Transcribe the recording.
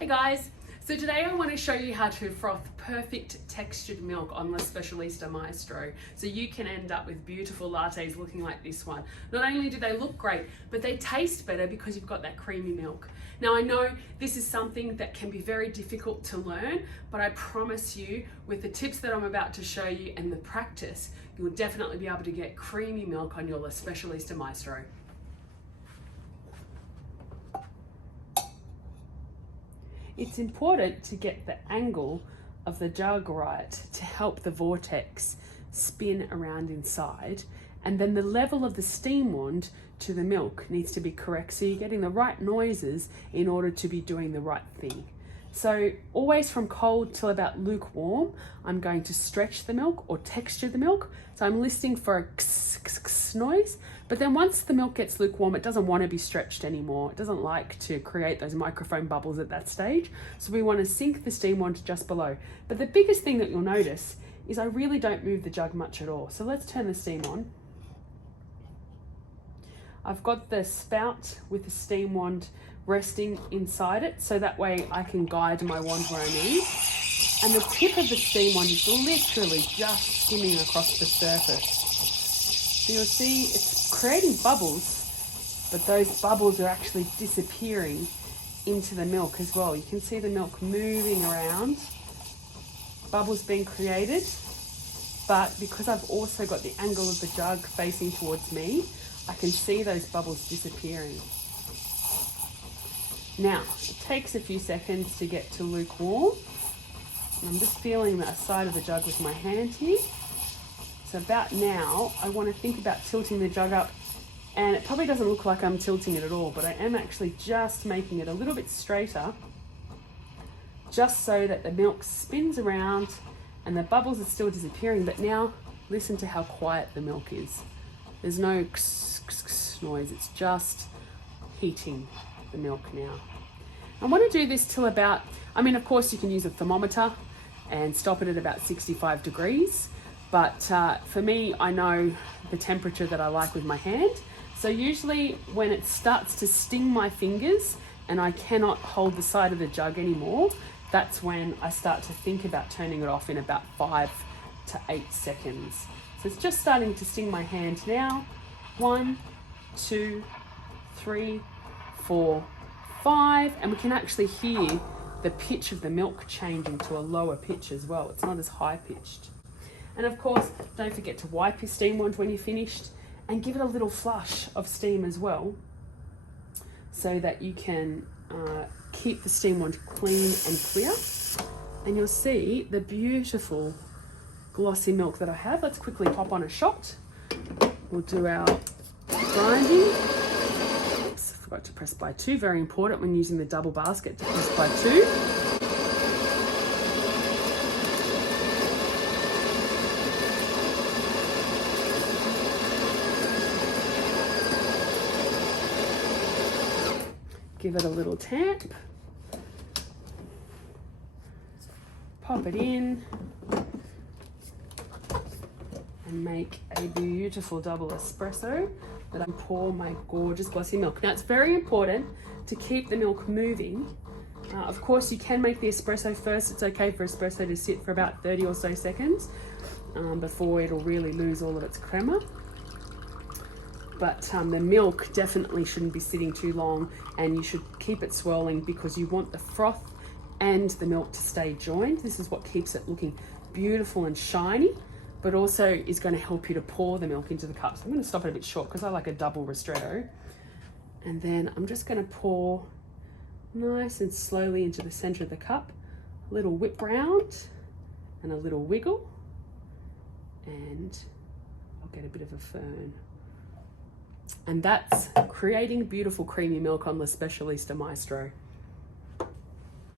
Hey guys, so today I want to show you how to froth perfect textured milk on La Specialista Maestro so you can end up with beautiful lattes looking like this one. Not only do they look great, but they taste better because you've got that creamy milk. Now I know this is something that can be very difficult to learn, but I promise you with the tips that I'm about to show you and the practice, you'll definitely be able to get creamy milk on your La Specialista Maestro. It's important to get the angle of the jug right to help the vortex spin around inside, and then the level of the steam wand to the milk needs to be correct so you're getting the right noises in order to be doing the right thing. So always from cold till about lukewarm, I'm going to stretch the milk or texture the milk. So I'm listening for a kss, kss, kss noise, but then once the milk gets lukewarm, it doesn't want to be stretched anymore. It doesn't like to create those microfoam bubbles at that stage. So we want to sink the steam wand just below. But the biggest thing that you'll notice is I really don't move the jug much at all. So let's turn the steam on. I've got the spout with the steam wand resting inside it, so that way I can guide my wand where I need. And the tip of the steam wand is literally just skimming across the surface. So you'll see it's creating bubbles, but those bubbles are actually disappearing into the milk as well. You can see the milk moving around, bubbles being created, but because I've also got the angle of the jug facing towards me, I can see those bubbles disappearing. Now, it takes a few seconds to get to lukewarm. And I'm just feeling the side of the jug with my hand here. So about now, I want to think about tilting the jug up, and it probably doesn't look like I'm tilting it at all, but I am actually just making it a little bit straighter, just so that the milk spins around and the bubbles are still disappearing. But now, listen to how quiet the milk is. There's no kss, kss, kss noise, it's just heating the milk now. I want to do this till about, of course you can use a thermometer and stop it at about 65 degrees, but for me, I know the temperature that I like with my hand. So usually when it starts to sting my fingers and I cannot hold the side of the jug anymore, that's when I start to think about turning it off in about 5 to 8 seconds. So it's just starting to sting my hand now. 1, 2, 3, 4, 5, and we can actually hear the pitch of the milk changing to a lower pitch as well. It's not as high pitched. And of course, don't forget to wipe your steam wand when you're finished and give it a little flush of steam as well, so that you can keep the steam wand clean and clear. And you'll see the beautiful glossy milk that I have. Let's quickly pop on a shot. We'll do our grinding. Oops, I forgot to press by 2. Very important when using the double basket to press by 2. Give it a little tamp. Pop it in. And make a beautiful double espresso that I pour my gorgeous glossy milk. Now it's very important to keep the milk moving. Of course you can make the espresso first. It's okay for espresso to sit for about 30 or so seconds before it'll really lose all of its crema. But the milk definitely shouldn't be sitting too long, and you should keep it swirling because you want the froth and the milk to stay joined. This is what keeps it looking beautiful and shiny, but also is going to help you to pour the milk into the cup. So I'm going to stop it a bit short because I like a double ristretto. And then I'm just going to pour nice and slowly into the center of the cup. A little whip round and a little wiggle. And I'll get a bit of a fern. And that's creating beautiful creamy milk on La Specialista Maestro.